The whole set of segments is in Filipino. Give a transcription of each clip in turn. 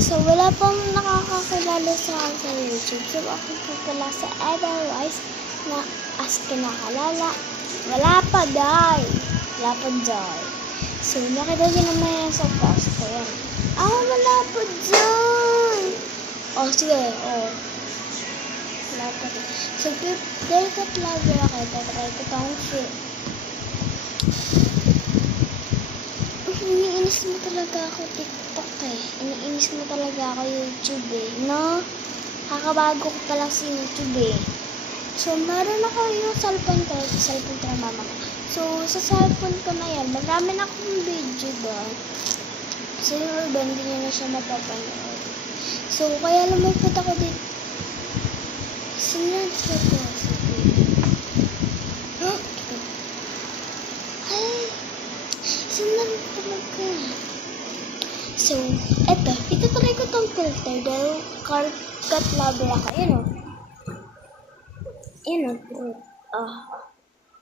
So, wala pang nakakakilala sa akin sa YouTube. So, ako po pala sa Otherwise na as kinakalala. Wala pa, day. Wala pa, day. So, nakita nyo naman yan sa post ko yan. Wala pa, day. Oh, sige, oh. Wala pa din. So, delicate vlogger ako. Tatry ko itong fit. Iniinis mo talaga ako TikTok eh. Iniinis mo talaga ako YouTube eh. No? Kakabago ko pa lang sa YouTube eh. So, meron ako yung cellphone ko. Sa cellphone ko na mama ko. So, sa cellphone ko na yan, marami na akong video doon. So, yung urban, hindi nyo na siya mapapanood. So, kaya lumipot ako dito. Sinunod ko ito sa video. Ay! Sinunod talaga. So, eto. Ito-try ko tong filter. Dahil cat lover ako. Yan o. Yan o.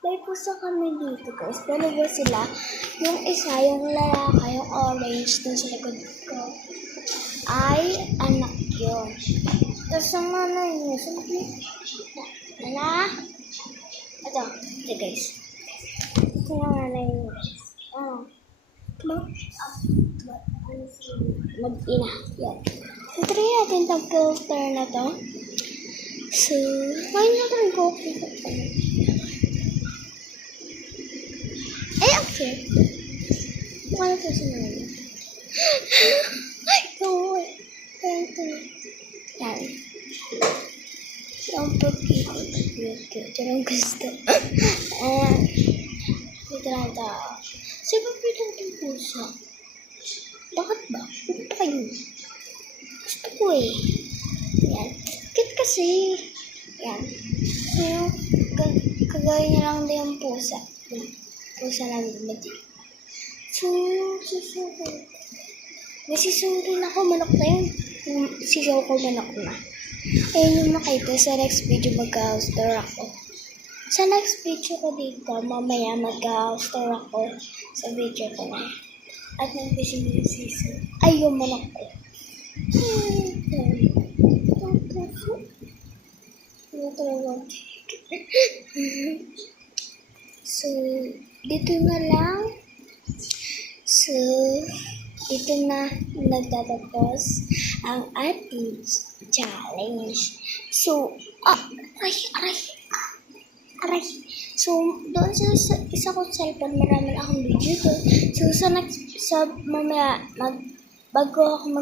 May puso kami dito guys. Dalawa sila. Yung isa, yung lalaki, yung orange dun sa likod ko. Ay, anak yun. Tapos ang nanay niya, sabi na, ito guys. Ito yung nanay niya. Mag-ina. Yan. Try natin itong filter na to. So, ngayon natin go. Ay, okay. Mukha na ito sa nanay. Ay, gawin. Ito. Yan. Yung pagkikot. Yung gusto. Dito lang ito. Sa pagkikot ng puso. Bakit ba? Bakit pa yun? Gusto ko eh. Yan. Bakit kasi? Yan. So, kagaya niya lang din yung pusa. Pusa namin mati. So, susunod. Nasisunod ako. Manok na yun. Sisaw ko manok na. Ayun yung makita sa next video mag-house tour ako. Sa next video ko dito, mamaya mag-house tour ako sa video ko na. At nag-fishing yung season. Ay, yung manok ko. So, dito na lang. So, dito na nagtatapos ang ating challenge. So, aray. So, doon sa isa kong cellphone, marami akong video doon. So, mamaya, bago ako